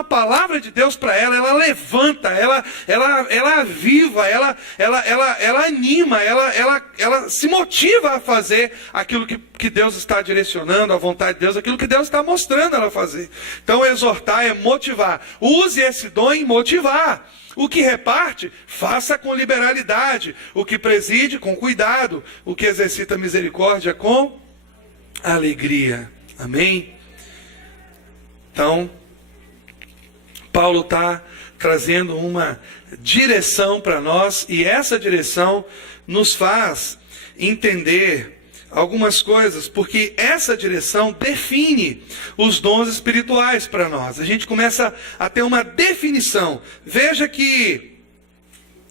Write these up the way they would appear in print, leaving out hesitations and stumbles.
uma palavra de Deus para ela, ela levanta, ela aviva, ela anima, ela se motiva a fazer aquilo que Deus está direcionando, a vontade de Deus, aquilo que Deus está mostrando ela fazer. Então exortar é motivar. Use esse dom em motivar. O que reparte, faça com liberalidade. O que preside, com cuidado. O que exercita misericórdia, com alegria. Amém? Então, Paulo está trazendo uma direção para nós, e essa direção nos faz entender algumas coisas, porque essa direção define os dons espirituais para nós. A gente começa a ter uma definição. Veja que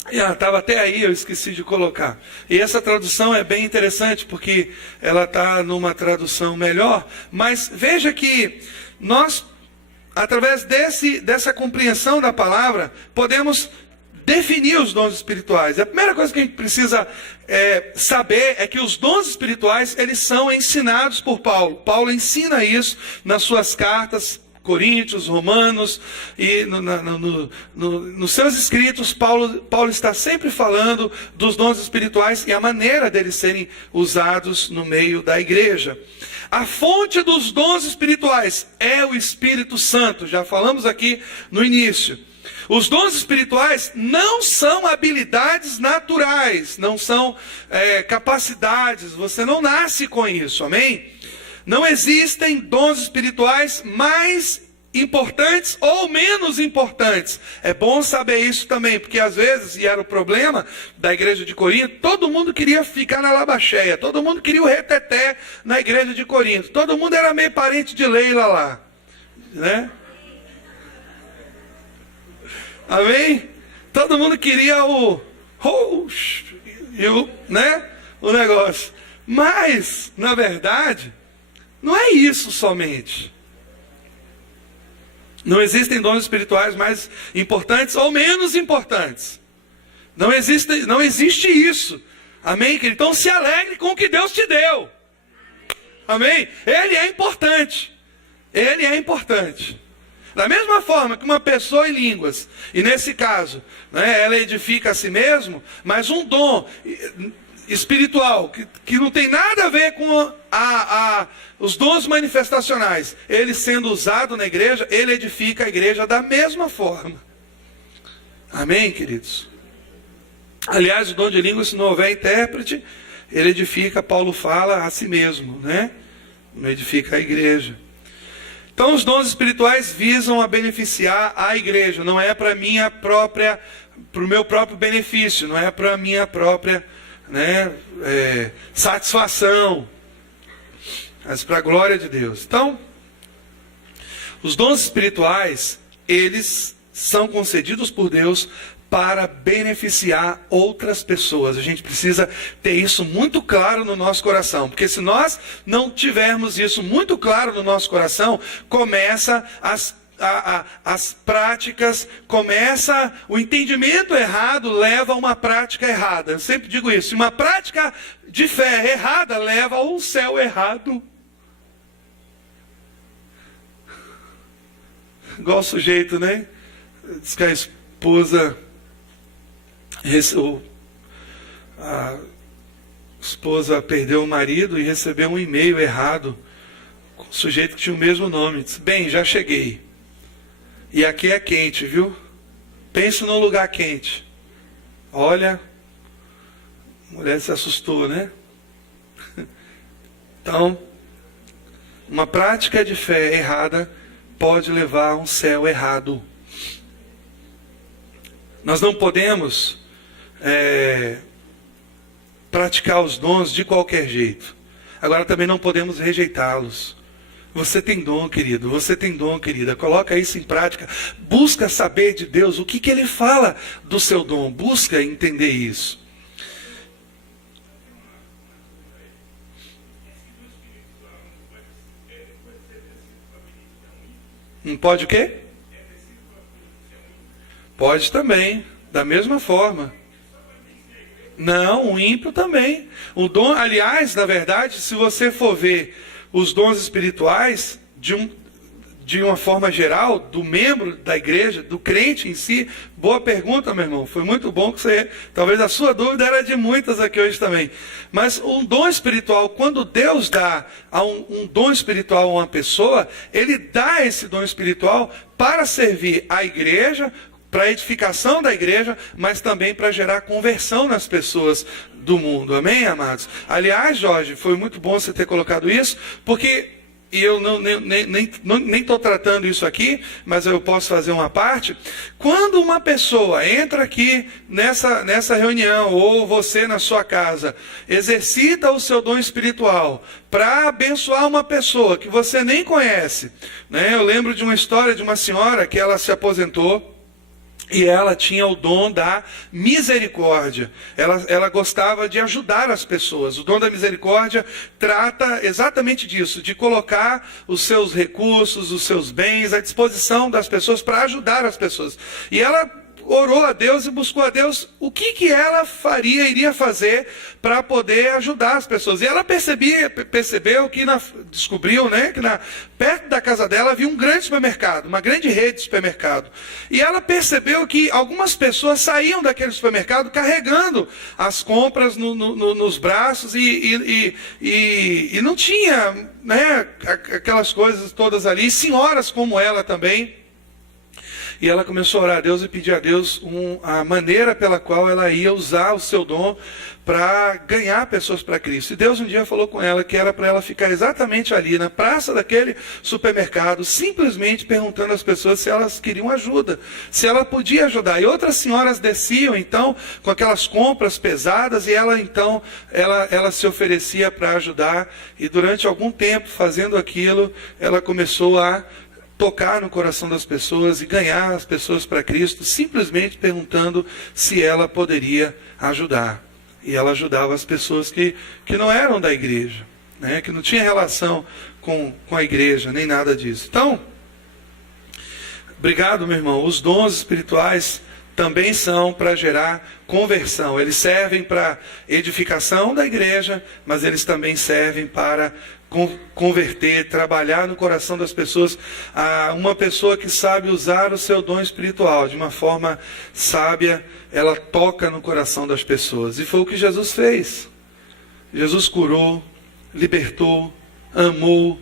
estava até aí, eu esqueci de colocar. E essa tradução é bem interessante, porque ela está numa tradução melhor. Mas veja que nós, através dessa compreensão da palavra, podemos definir os dons espirituais. A primeira coisa que a gente precisa saber é que os dons espirituais, eles são ensinados por Paulo. Paulo ensina isso nas suas cartas, Coríntios, Romanos, e nos seus escritos, Paulo está sempre falando dos dons espirituais e a maneira deles serem usados no meio da igreja. A fonte dos dons espirituais é o Espírito Santo, já falamos aqui no início. Os dons espirituais não são habilidades naturais, não são capacidades, você não nasce com isso, amém? Não existem dons espirituais mais importantes ou menos importantes. É bom saber isso também, porque às vezes, e era o problema da igreja de Corinto, todo mundo queria ficar na labacheia, todo mundo queria o reteté na igreja de Corinto, todo mundo era meio parente de Leila lá, né? Amém? Todo mundo queria o negócio. Mas, na verdade, não é isso somente. Não existem dons espirituais mais importantes ou menos importantes. Não existe isso. Amém? Então se alegre com o que Deus te deu. Amém? Ele é importante. Ele é importante. Da mesma forma que uma pessoa em línguas, e nesse caso, né, ela edifica a si mesmo, mas um dom espiritual, que não tem nada a ver com os dons manifestacionais, ele sendo usado na igreja, ele edifica a igreja da mesma forma. Amém, queridos? Aliás, o dom de línguas, se não houver intérprete, ele edifica, Paulo fala, a si mesmo, né? Não edifica a igreja. Então os dons espirituais visam a beneficiar a igreja, não é para o meu próprio benefício, não é para a minha própria satisfação, mas para a glória de Deus. Então, os dons espirituais, eles são concedidos por Deus para beneficiar outras pessoas. A gente precisa ter isso muito claro no nosso coração, porque se nós não tivermos isso muito claro no nosso coração, começa as práticas, começa o entendimento errado, leva a uma prática errada. Eu sempre digo isso, uma prática de fé errada leva a um céu errado. Igual o sujeito, né? Diz que a esposa... A esposa perdeu o marido e recebeu um e-mail errado com o sujeito que tinha o mesmo nome. Disse: bem, já cheguei. E aqui é quente, viu? Pense num lugar quente. Olha, a mulher se assustou, né? Então, uma prática de fé errada pode levar a um céu errado. Nós não podemos praticar os dons de qualquer jeito. Agora também não podemos rejeitá-los. Você tem dom, querido. Você tem dom, querida. Coloca isso em prática. Busca saber de Deus o que Ele fala do seu dom. Busca entender isso. Não pode o quê? Pode também, da mesma forma. Não, o ímpio também. O dom, aliás, na verdade, se você for ver os dons espirituais, de uma forma geral, do membro da igreja, do crente em si? Boa pergunta, meu irmão. Foi muito bom que você... Talvez a sua dúvida era de muitas aqui hoje também. Mas um dom espiritual, quando Deus dá um dom espiritual a uma pessoa, Ele dá esse dom espiritual para servir a igreja, para a edificação da igreja, mas também para gerar conversão nas pessoas do mundo. Amém, amados? Aliás, Jorge, foi muito bom você ter colocado isso, porque... E eu nem estou tratando isso aqui, mas eu posso fazer uma parte. Quando uma pessoa entra aqui nessa reunião, ou você na sua casa, exercita o seu dom espiritual para abençoar uma pessoa que você nem conhece, né? Eu lembro de uma história de uma senhora que ela se aposentou, e ela tinha o dom da misericórdia. Ela gostava de ajudar as pessoas. O dom da misericórdia trata exatamente disso, de colocar os seus recursos, os seus bens à disposição das pessoas para ajudar as pessoas. E ela orou a Deus e buscou a Deus o que ela iria fazer para poder ajudar as pessoas. E ela percebeu que descobriu, né, que perto da casa dela havia um grande supermercado, uma grande rede de supermercado. E ela percebeu que algumas pessoas saíam daquele supermercado carregando as compras nos braços e não tinha, né, aquelas coisas todas ali. Senhoras como ela também. E ela começou a orar a Deus e pedir a Deus a maneira pela qual ela ia usar o seu dom para ganhar pessoas para Cristo. E Deus um dia falou com ela que era para ela ficar exatamente ali, na praça daquele supermercado, simplesmente perguntando às pessoas se elas queriam ajuda, se ela podia ajudar. E outras senhoras desciam, então, com aquelas compras pesadas, e ela se oferecia para ajudar. E durante algum tempo, fazendo aquilo, ela começou a tocar no coração das pessoas e ganhar as pessoas para Cristo, simplesmente perguntando se ela poderia ajudar. E ela ajudava as pessoas que não eram da igreja, né? Que não tinha relação com a igreja, nem nada disso. Então, obrigado, meu irmão. Os dons espirituais também são para gerar conversão. Eles servem para edificação da igreja, mas eles também servem para converter, trabalhar no coração das pessoas. Uma pessoa que sabe usar o seu dom espiritual de uma forma sábia, ela toca no coração das pessoas. E foi o que Jesus fez. Jesus curou, libertou, amou,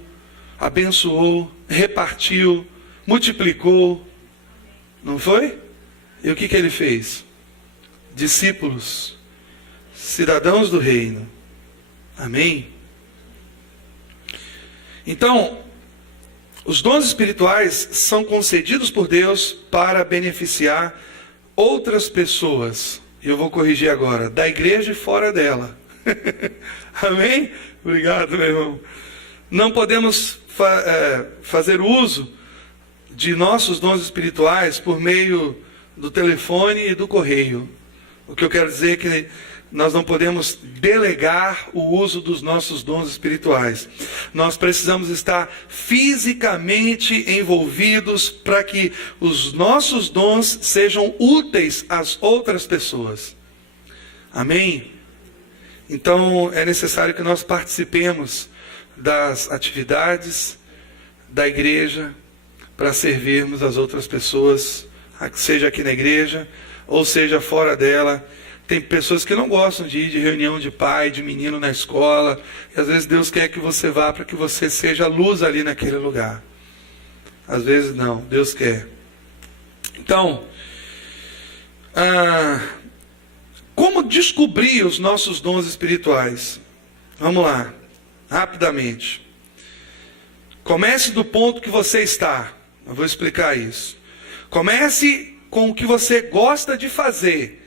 abençoou, repartiu, multiplicou. Não foi? E o que ele fez? Discípulos, cidadãos do reino. Amém? Então, os dons espirituais são concedidos por Deus para beneficiar outras pessoas. E eu vou corrigir agora, da igreja e fora dela. Amém? Obrigado, meu irmão. Não podemos fazer uso de nossos dons espirituais por meio do telefone e do correio. O que eu quero dizer é que nós não podemos delegar o uso dos nossos dons espirituais. Nós precisamos estar fisicamente envolvidos para que os nossos dons sejam úteis às outras pessoas. Amém? Então é necessário que nós participemos das atividades da igreja para servirmos as outras pessoas, seja aqui na igreja ou seja fora dela. Tem pessoas que não gostam de ir de reunião de pai, de menino na escola. E às vezes Deus quer que você vá para que você seja luz ali naquele lugar. Às vezes não, Deus quer. Então, como descobrir os nossos dons espirituais? Vamos lá, rapidamente. Comece do ponto que você está. Eu vou explicar isso. Comece com o que você gosta de fazer.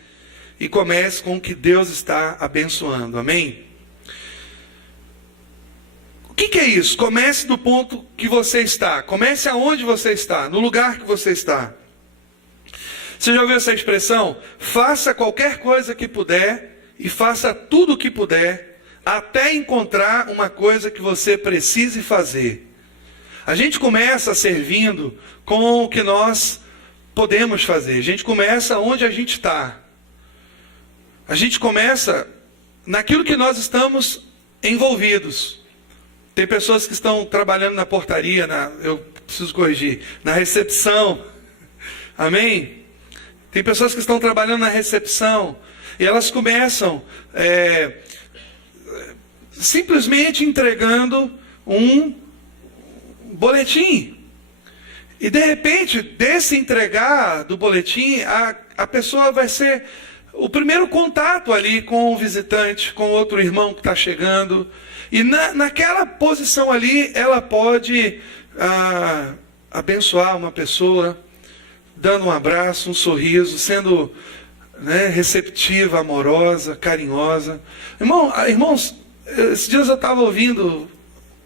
E comece com o que Deus está abençoando. Amém? O que é isso? Comece do ponto que você está. Comece aonde você está. No lugar que você está. Você já ouviu essa expressão? Faça qualquer coisa que puder. E faça tudo o que puder. Até encontrar uma coisa que você precise fazer. A gente começa servindo com o que nós podemos fazer. A gente começa onde a gente está. A gente começa naquilo que nós estamos envolvidos. Tem pessoas que estão trabalhando na portaria, eu preciso corrigir, na recepção. Amém? Tem pessoas que estão trabalhando na recepção e elas começam simplesmente entregando um boletim. E de repente, desse entregar do boletim, a pessoa vai ser o primeiro contato ali com o visitante, com outro irmão que está chegando. E naquela posição ali, ela pode abençoar uma pessoa, dando um abraço, um sorriso, sendo receptiva, amorosa, carinhosa. Irmãos, esses dias eu estava ouvindo,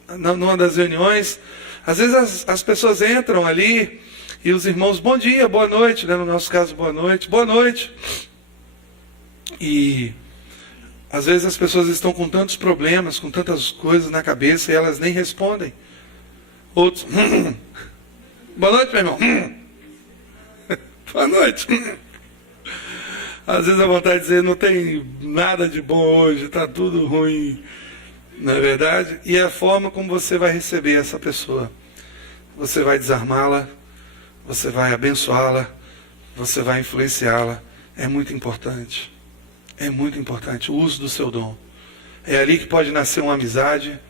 numa das reuniões, às vezes as pessoas entram ali e os irmãos, bom dia, boa noite, no nosso caso, boa noite. E às vezes as pessoas estão com tantos problemas, com tantas coisas na cabeça e elas nem respondem. Outros, boa noite, meu irmão. Boa noite. Às vezes a vontade de dizer, não tem nada de bom hoje, está tudo ruim. Não é verdade? E é a forma como você vai receber essa pessoa. Você vai desarmá-la, você vai abençoá-la, você vai influenciá-la. É muito importante. É muito importante o uso do seu dom. É ali que pode nascer uma amizade,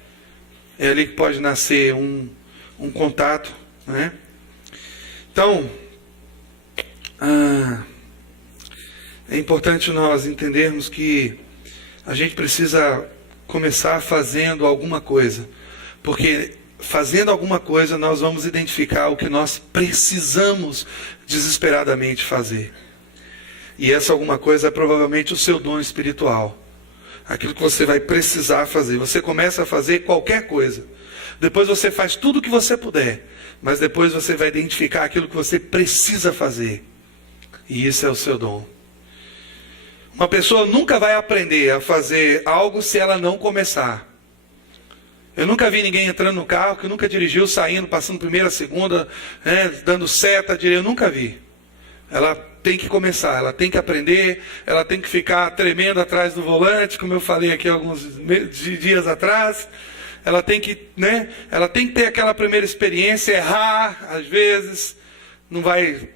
é ali que pode nascer um contato, né? Então, é importante nós entendermos que a gente precisa começar fazendo alguma coisa, porque fazendo alguma coisa nós vamos identificar o que nós precisamos desesperadamente fazer. E essa alguma coisa é provavelmente o seu dom espiritual. Aquilo que você vai precisar fazer. Você começa a fazer qualquer coisa. Depois você faz tudo o que você puder. Mas depois você vai identificar aquilo que você precisa fazer. E isso é o seu dom. Uma pessoa nunca vai aprender a fazer algo se ela não começar. Eu nunca vi ninguém entrando no carro que nunca dirigiu, saindo, passando primeira, segunda, dando seta, eu nunca vi. Ela tem que começar, ela tem que aprender, ela tem que ficar tremendo atrás do volante, como eu falei aqui alguns dias atrás. Ela tem que, ela tem que ter aquela primeira experiência, errar, às vezes, não vai,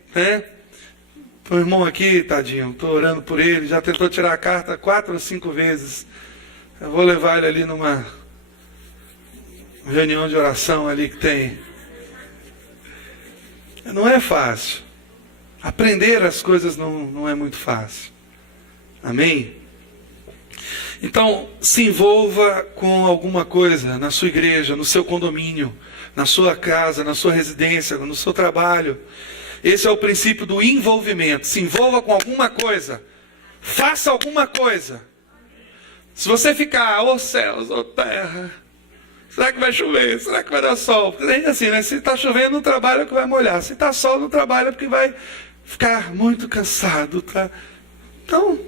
O irmão aqui, tadinho, estou orando por ele, já tentou tirar a carta 4 ou 5 vezes. Eu vou levar ele ali numa reunião de oração ali que tem. Não é fácil. Aprender as coisas não é muito fácil. Amém? Então, se envolva com alguma coisa na sua igreja, no seu condomínio, na sua casa, na sua residência, no seu trabalho. Esse é o princípio do envolvimento. Se envolva com alguma coisa. Faça alguma coisa. Se você ficar, céus, terra, será que vai chover? Será que vai dar sol? Porque a gente assim, se está chovendo, não trabalha porque vai molhar. Se está sol, não trabalha porque vai ficar muito cansado. Tá? Então,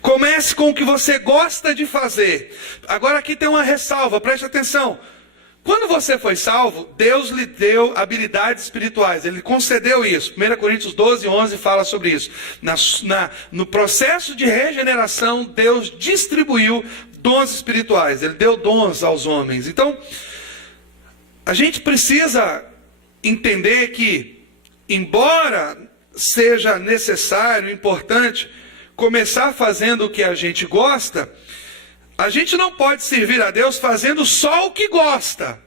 comece com o que você gosta de fazer. Agora aqui tem uma ressalva, preste atenção. Quando você foi salvo, Deus lhe deu habilidades espirituais. Ele concedeu isso. 1 Coríntios 12, 11 fala sobre isso. No processo de regeneração, Deus distribuiu dons espirituais. Ele deu dons aos homens. Então, a gente precisa entender que, embora seja necessário, importante, começar fazendo o que a gente gosta, a gente não pode servir a Deus fazendo só o que gosta.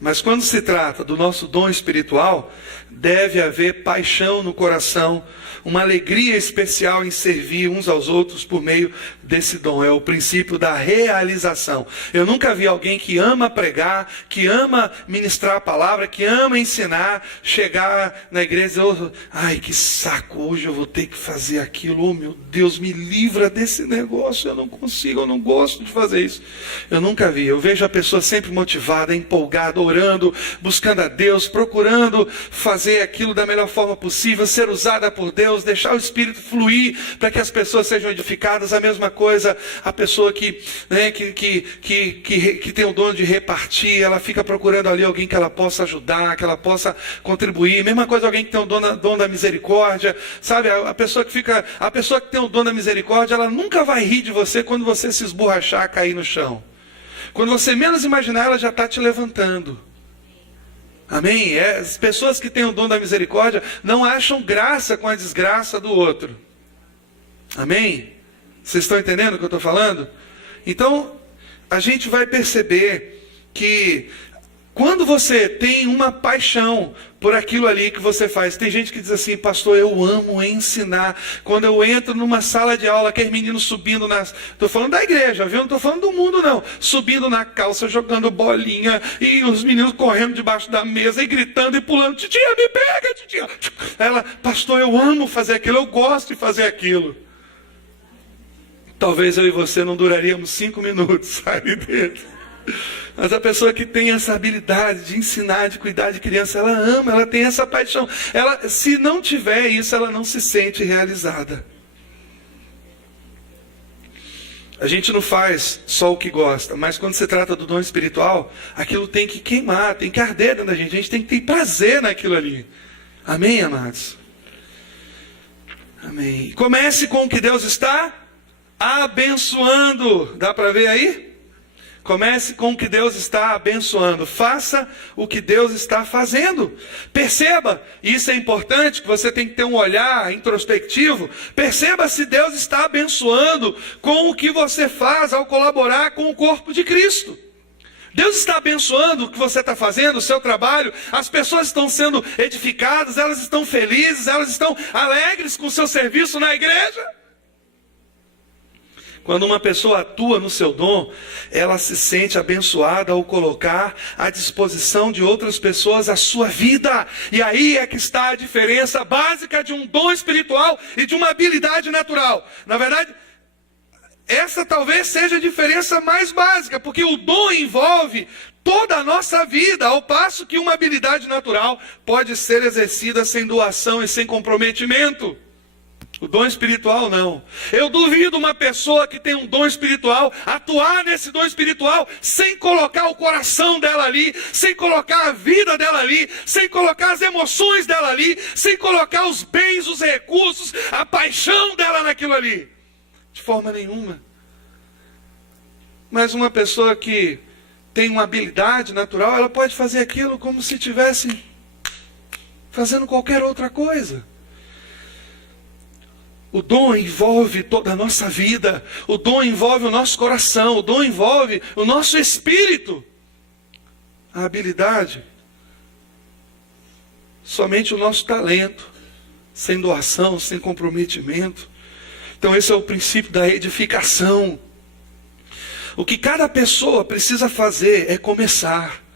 Mas quando se trata do nosso dom espiritual, deve haver paixão no coração, uma alegria especial em servir uns aos outros por meio desse dom. É o princípio da realização. Eu nunca vi alguém que ama pregar, que ama ministrar a palavra, que ama ensinar, chegar na igreja e dizer, ai que saco, hoje eu vou ter que fazer aquilo, oh meu Deus, me livra desse negócio, eu não consigo, eu não gosto de fazer isso. Eu nunca vi. Eu vejo a pessoa sempre motivada, empolgada, orando, buscando a Deus, procurando fazer aquilo da melhor forma possível, ser usada por Deus, deixar o Espírito fluir para que as pessoas sejam edificadas. A mesma coisa, a pessoa que tem o dom de repartir, ela fica procurando ali alguém que ela possa ajudar, que ela possa contribuir. Mesma coisa, alguém que tem o dom da misericórdia, sabe? A pessoa que tem o dom da misericórdia, ela nunca vai rir de você quando você se esborrachar, cair no chão. Quando você menos imaginar, ela já está te levantando. Amém? As pessoas que têm o dom da misericórdia não acham graça com a desgraça do outro. Amém? Vocês estão entendendo o que eu estou falando? Então, a gente vai perceber que quando você tem uma paixão por aquilo ali que você faz, tem gente que diz assim: pastor, eu amo ensinar. Quando eu entro numa sala de aula, aqueles meninos subindo estou falando da igreja, viu? Não estou falando do mundo, não. Subindo na calça, jogando bolinha, e os meninos correndo debaixo da mesa, e gritando e pulando: titia, me pega, titia. Ela: pastor, eu amo fazer aquilo, eu gosto de fazer aquilo. Talvez eu e você não duraríamos 5 minutos ali dentro. Mas a pessoa que tem essa habilidade de ensinar, de cuidar de criança, ela ama, ela tem essa paixão. Ela, se não tiver isso, ela não se sente realizada. A gente não faz só o que gosta, mas quando se trata do dom espiritual, aquilo tem que queimar, tem que arder dentro da gente. A gente tem que ter prazer naquilo ali. Amém, amados? Amém. Comece com o que Deus está abençoando. Dá para ver aí? Comece com o que Deus está abençoando. Faça o que Deus está fazendo. Perceba, isso é importante, que você tem que ter um olhar introspectivo. Perceba se Deus está abençoando com o que você faz ao colaborar com o corpo de Cristo. Deus está abençoando o que você está fazendo, o seu trabalho. As pessoas estão sendo edificadas, elas estão felizes, elas estão alegres com o seu serviço na igreja. Quando uma pessoa atua no seu dom, ela se sente abençoada ao colocar à disposição de outras pessoas a sua vida. E aí é que está a diferença básica de um dom espiritual e de uma habilidade natural. Na verdade, essa talvez seja a diferença mais básica, porque o dom envolve toda a nossa vida, ao passo que uma habilidade natural pode ser exercida sem doação e sem comprometimento. O dom espiritual não. Eu duvido uma pessoa que tem um dom espiritual atuar nesse dom espiritual sem colocar o coração dela ali, sem colocar a vida dela ali, sem colocar as emoções dela ali, sem colocar os bens, os recursos, a paixão dela naquilo ali. De forma nenhuma. Mas uma pessoa que tem uma habilidade natural, ela pode fazer aquilo como se estivesse fazendo qualquer outra coisa. O dom envolve toda a nossa vida. O dom envolve o nosso coração. O dom envolve o nosso espírito. A habilidade, somente o nosso talento, sem doação, sem comprometimento. Então esse é o princípio da edificação. O que cada pessoa precisa fazer é começar.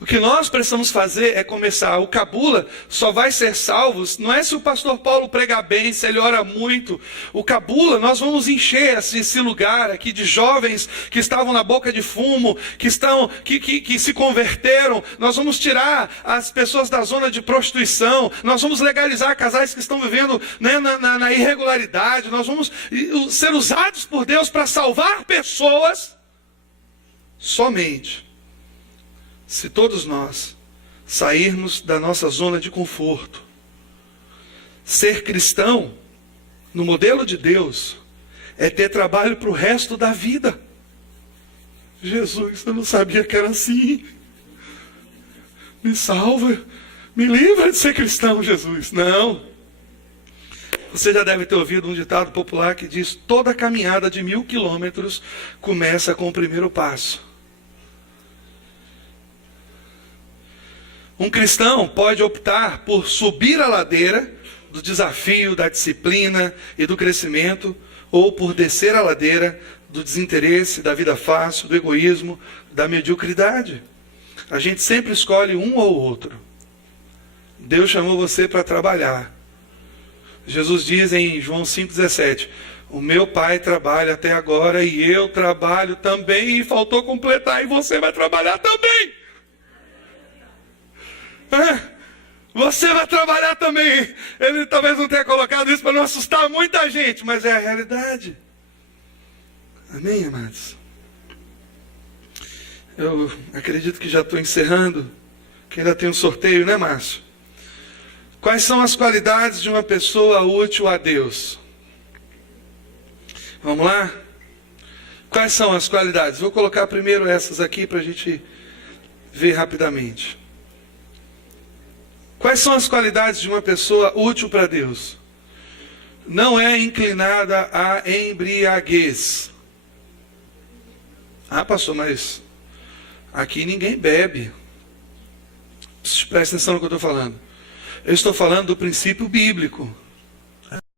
O que nós precisamos fazer é começar. O cabula só vai ser salvo, não é se o pastor Paulo pregar bem, se ele ora muito. O cabula, nós vamos encher esse lugar aqui de jovens que estavam na boca de fumo, que se converteram. Nós vamos tirar as pessoas da zona de prostituição. Nós vamos legalizar casais que estão vivendo, né, na irregularidade. Nós vamos ser usados por Deus para salvar pessoas somente se todos nós sairmos da nossa zona de conforto. Ser cristão, no modelo de Deus, é ter trabalho para o resto da vida. Jesus, eu não sabia que era assim. Me salva, me livra de ser cristão, Jesus. Não. Você já deve ter ouvido um ditado popular que diz: toda caminhada de 1000 quilômetros começa com o primeiro passo. Um cristão pode optar por subir a ladeira do desafio, da disciplina e do crescimento, ou por descer a ladeira do desinteresse, da vida fácil, do egoísmo, da mediocridade. A gente sempre escolhe um ou outro. Deus chamou você para trabalhar. Jesus diz em João 5,17: o meu Pai trabalha até agora e eu trabalho também, e faltou completar, e você vai trabalhar também. Você vai trabalhar também. Ele talvez não tenha colocado isso para não assustar muita gente, mas é a realidade. Amém, amados? Eu acredito que já estou encerrando, que ainda tem um sorteio, né, Márcio? Quais são as qualidades de uma pessoa útil a Deus? Vamos lá? Quais são as qualidades? Vou colocar primeiro essas aqui para a gente ver rapidamente. Quais são as qualidades de uma pessoa útil para Deus? Não é inclinada à embriaguez. Ah, pastor, mas aqui ninguém bebe. Presta atenção no que eu estou falando. Eu estou falando do princípio bíblico.